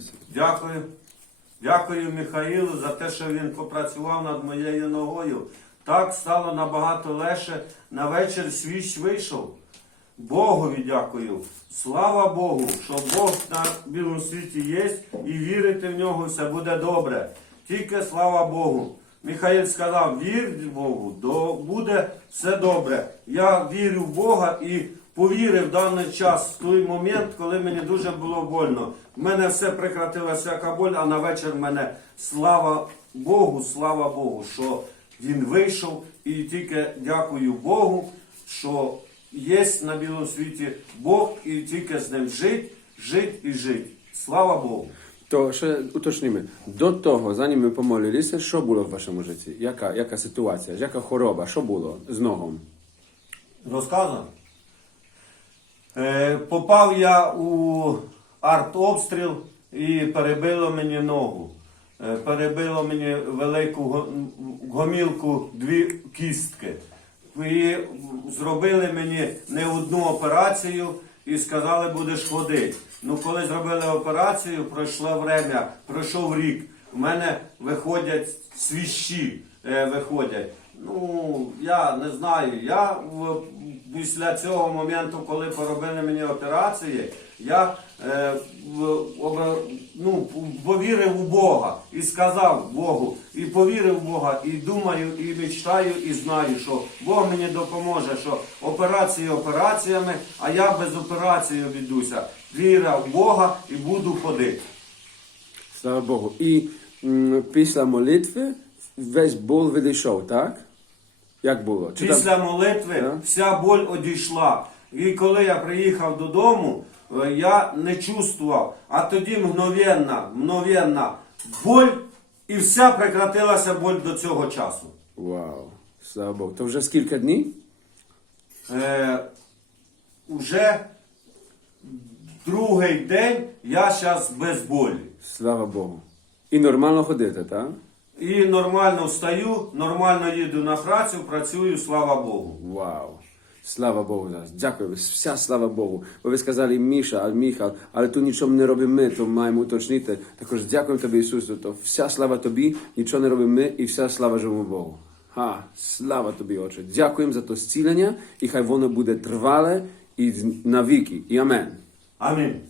помолитися. Дякую. Дякую Михаїлу за те, що він попрацював над моєю ногою. Так стало набагато легше. На вечір свіч вийшов. Богові дякую. Слава Богу, що Бог на білому світі є і вірити в нього все буде добре. Тільки слава Богу. Михаїл сказав, вір Богу, буде все добре. Я вірю в Бога і повірив в даний час, в той момент, коли мені дуже було больно. В мене все прекратилася всяка боль, а на вечір мене слава Богу, слава Богу, що він вийшов. І тільки дякую Богу, що є на білому світі Бог, і тільки з ним жить, жить і жить. Слава Богу. То ще уточнimy. До того, zanim ми помолилися, що було в вашому житті? Яка, яка ситуація? Яка хвороба? Що було з ногом? Розказано. Е, попав я у артобстріл і перебило мені ногу. Е, перебило мені велику гомілку дві кістки. І зробили мені не одну операцію і сказали, будеш ходити. Ну, коли зробили операцію, пройшло время, пройшов рік. У мене виходять свіщі, е, виходять. Ну, я не знаю. Я після цього моменту, коли поробили мені операції, я е, ну, повірив у Бога і сказав Богу, і повірив в Бога, і думаю, і мечтаю, і знаю, що Бог мені допоможе, що операції операціями, а я без операції обійдуся. Віра в Бога і буду ходити. Слава Богу. І після молитви весь боль відійшов, так? Як було? Чи там- Після молитви Так. вся боль одійшла. І коли я приїхав додому, е, я не чувствував, а тоді мгновенна, мгновенна боль, і вся прекратилася боль до цього часу. Вау. Слава Богу. То вже скільки днів? Е, уже другий день я зараз без болі. Слава Богу. І нормально ходите, так? І нормально встаю, нормально їду на працю, працюю, слава Богу. Вау. Слава Богу. Дякую. Вся слава Богу. Бо ви сказали Міша, а Міхал, але тут нічого не робимо ми, то маємо уточнити. Також дякуємо тобі, Ісусу. То вся слава тобі, нічого не робимо ми, і вся слава живому Богу. Ха, слава тобі, Отче. Дякуємо за то зцілення, і хай воно буде тривале і навіки. І амен. Амінь.